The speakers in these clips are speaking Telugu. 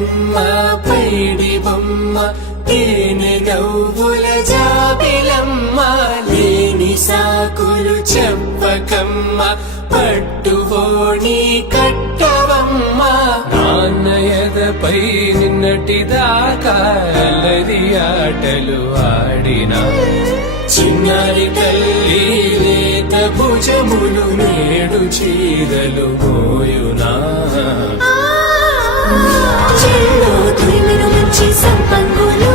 బతుకమ్మ పైడి బొమ్మ తేనె నవ్వుల జాబిలమ్మ లేని సాకులు చెప్పకమ్మ పట్టువోణి కట్టవమ్మ నాన్నయదపై నిన్నటిదాకా అల్లరి ఆటలు ఆడినా చిన్నారి తల్లి లేత భుజములు నేడు చీరలు మోయునా చెల్లో తురిమిన మంచి సంపంగులు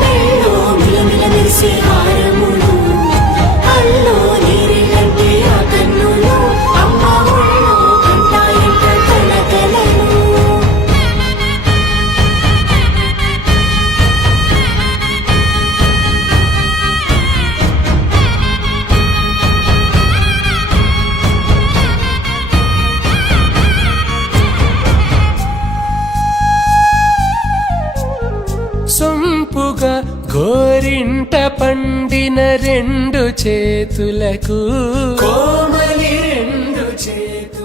మెల్లో మిలమిల మెరిసే హారములు అల్లో నీరిలంటే ఆ కన్నులు అమ్మ ఒళ్ళో కంటాయంట కలకలను సొంపుగా గోరింట పండిన రెండు చేతులకు కోమలి రెండు చేతులకు